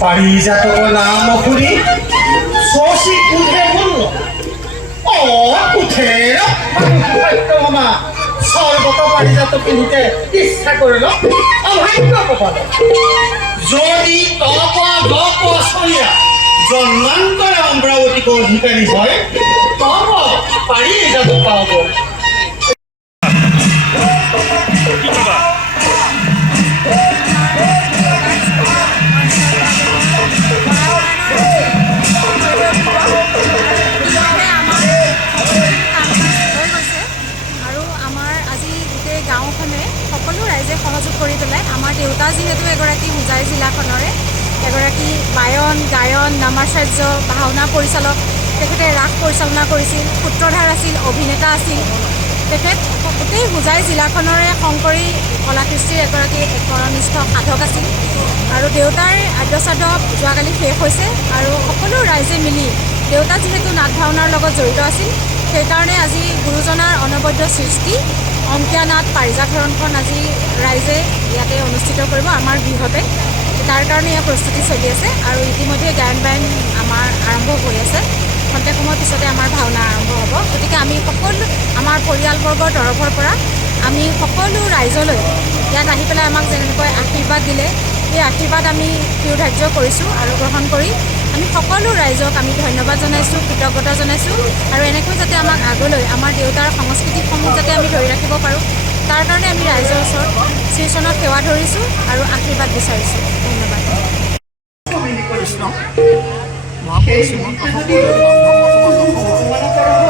পারিজাতক নাম শুনি শশী কুঠে বলল ও কুঠের সত্যমা সর্বত পারিজাত পিন্ধিতে ইচ্ছা করিল অভাগ্য কপাল যদি তপ গপ সরিয়া জন্মান্তরে অমরাবতীকে অধিকারী হয় তব পারিজাত পাব গাঁওখনে সকলো ৰাইজে সহযোগ কৰি পেলাই আমাৰ দেউতা যিহেতু এগৰাকী হোজাই জিলাখনৰে এগৰাকী গায়ন নামাচাৰ্য ভাওনা পৰিচালক তেখেতে ৰাস পৰিচালনা কৰিছিল সূত্ৰধাৰ আছিল অভিনেতা আছিল তেখেত গোটেই হোজাই জিলাখনৰে শংকৰী কলা কৃষ্টিৰ এগৰাকী একনিষ্ঠ সাধক আছিল আৰু দেউতাৰ আদ্যশ্ৰাদ্ধ যোৱাকালি শেষ হৈছে আৰু সকলো ৰাইজে মিলি দেউতা যিহেতু নাট ভাওনাৰ লগত জড়িত আছিল সেইকাৰণে আজি গুৰুজনাৰ অনবদ্য সৃষ্টি অংকীয়া নাট পাৰিজাত হৰণখন আজি ৰাইজে ইয়াতে অনুষ্ঠিত কৰিব আমাৰ গৃহতে তাৰ কাৰণে ইয়াৰ প্ৰস্তুতি চলি আছে আৰু ইতিমধ্যে গায়ন বায়ন আমাৰ আৰম্ভ হৈ আছে খন্তেক সময়ৰ পিছতে আমাৰ ভাওনা আৰম্ভ হ'ব গতিকে আমি সকলো আমাৰ পৰিয়ালবৰ্গৰ তৰফৰ পৰা আমি সকলো ৰাইজলৈ ইয়াত আহি পেলাই আমাক যেনেকৈ আশীৰ্বাদ দিলে এই আশীৰ্বাদ আমি শিৰোধাৰ্য কৰিছোঁ আৰু গ্ৰহণ কৰি আমি সকলো ৰাইজক আমি ধন্যবাদ জনাইছোঁ কৃতজ্ঞতা জনাইছোঁ আৰু এনেকৈ যাতে আমাক আগলৈ আমাৰ দেউতাৰ সংস্কৃতিসমূহ যাতে আমি ধৰি ৰাখিব পাৰোঁ তাৰ কাৰণে আমি ৰাইজৰ ওচৰত শ্ৰীচৰণত সেৱা ধৰিছোঁ আৰু আশীৰ্বাদ বিচাৰিছোঁ ধন্যবাদ কৃষ্ণ মহাপুৰুষ শ্ৰীমন্ত শংকৰদেৱ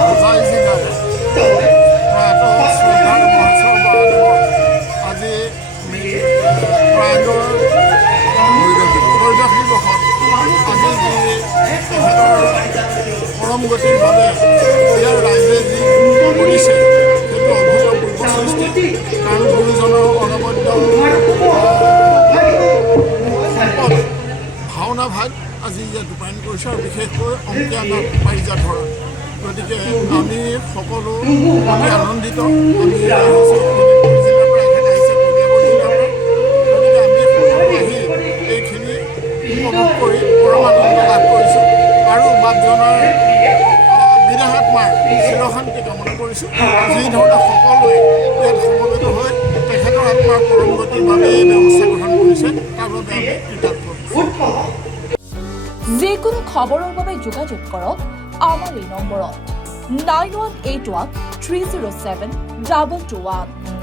হোজাই জিলাৰ প্ৰয়াত শ্ৰদ্ধাৰ মহেশ্বৰ বৰাদেৱৰ আজি প্ৰয়াগৰ ত্ৰয়োদশী বৰ্ষত আজি যি তেখেতৰ পৰম গতিৰ বাবে ইয়াৰ ৰাইজে যি কৰিছে সেইটো অভূতপূৰ্ব সৃষ্টি কাৰণ গুৰুজনৰ অনবদ্য সম্পদ ভাওনা ভাগ আজি ইয়াত ৰূপায়ণ কৰিছে আৰু বিশেষকৈ অংকীয়া নাট পাৰিজাত হৰণ গতিকে আমি সকলো অতি আনন্দিত আমি জিলাৰ পৰা এখেত আহিছে কলিয়াবৰ জিলাৰ পৰা গতিকে আমি সকলো আহি এইখিনি উপভোগ কৰি পৰম আনন্দ লাভ কৰিছোঁ আৰু বাপজনাৰ বিদেহাত্মাৰ চিৰশান্তি কামনা কৰিছোঁ যিধৰণে সকলোৱে ইয়াত সমবেত হৈ তেখেতৰ আত্মাৰ পৰম গতিৰ বাবে এই ব্যৱস্থা গ্ৰহণ কৰিছে তাৰ বাবে আমি কৃতজ্ঞ যিকোনো খবৰৰ বাবে যোগাযোগ কৰক আমাৰ এই নম্বৰত 9181 307 221